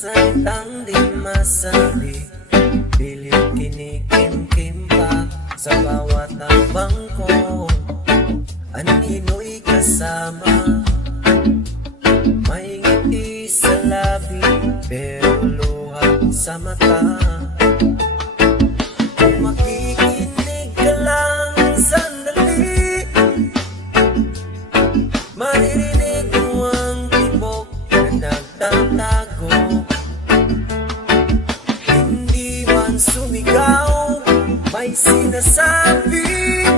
Salitang di masabi, pilit kinikim-kim pa sa bawat habang ko. Anino'y kasama, may ngiti sa labi, pero luha sa mata. Kung makikinig ka lang sandali, maririnig mo ang tibok na nagtatago. Sumigaw, may sinasabi,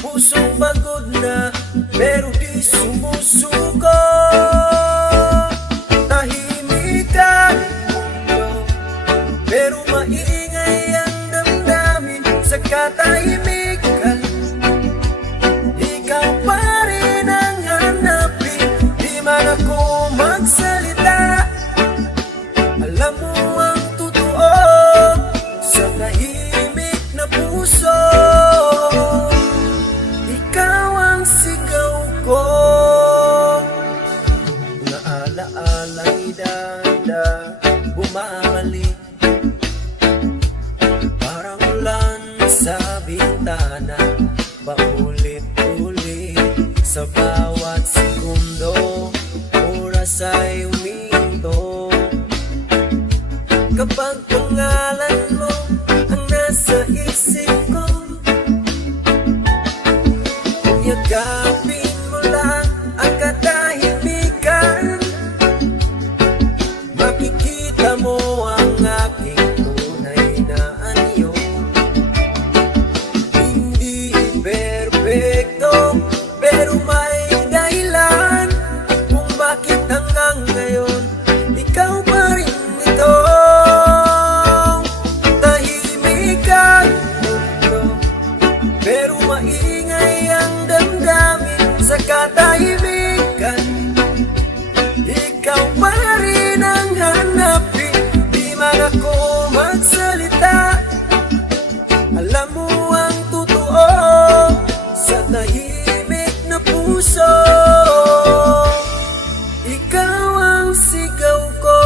pusong pagod na, pero di sumusuko. Tahimik ang mundo, pero maingay ang damdamin sa katahimikan. Ikaw pa rin ang hanapin, di man ako magsalita. Alam mo ang tahimik na puso, ikaw ang sigaw ko. Mga alaala'y danda bumabalik, parang ulan sa bintana, paulit-ulit sa bawat segundo. Oras ay uminto kapag pangalan mo ang nasa isip ko. Kung yakapin mo lang ang katahimikan, makikita mo ang aking tunay na anyo. Hindi perfecto, pero may dahilan kung bakit hanggang ngayon ikaw pa rin ito. Pero maingay ang damdamin sa katahimikan. Ikaw pa rin ang hanapin, di man ako magsalita. Alam mo ang totoo sa tahimik na puso, ikaw ang sigaw ko.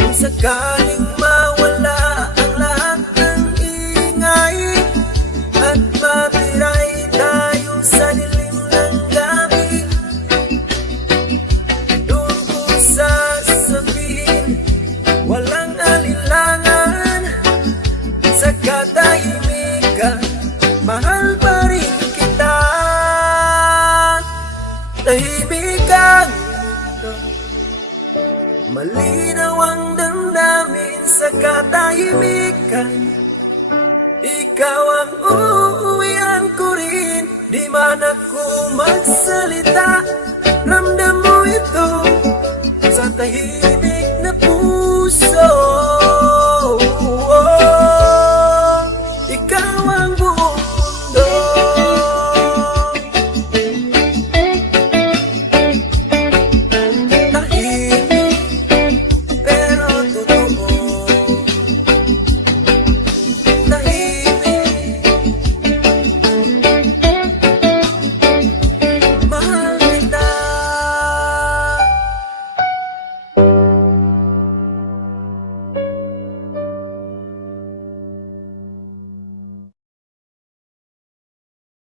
Kung sakaling mawala ang lahat ng ingay at matiray tayo sa dilim ng gabi, doon ko sasabihin walang alinlangan, sa katahimikan mahal pa rin kita. Tahimik ang mundo, malinaw ang damdamin sa katahimikan. Ikaw ang uuwian ko rin, di man ako magsalita.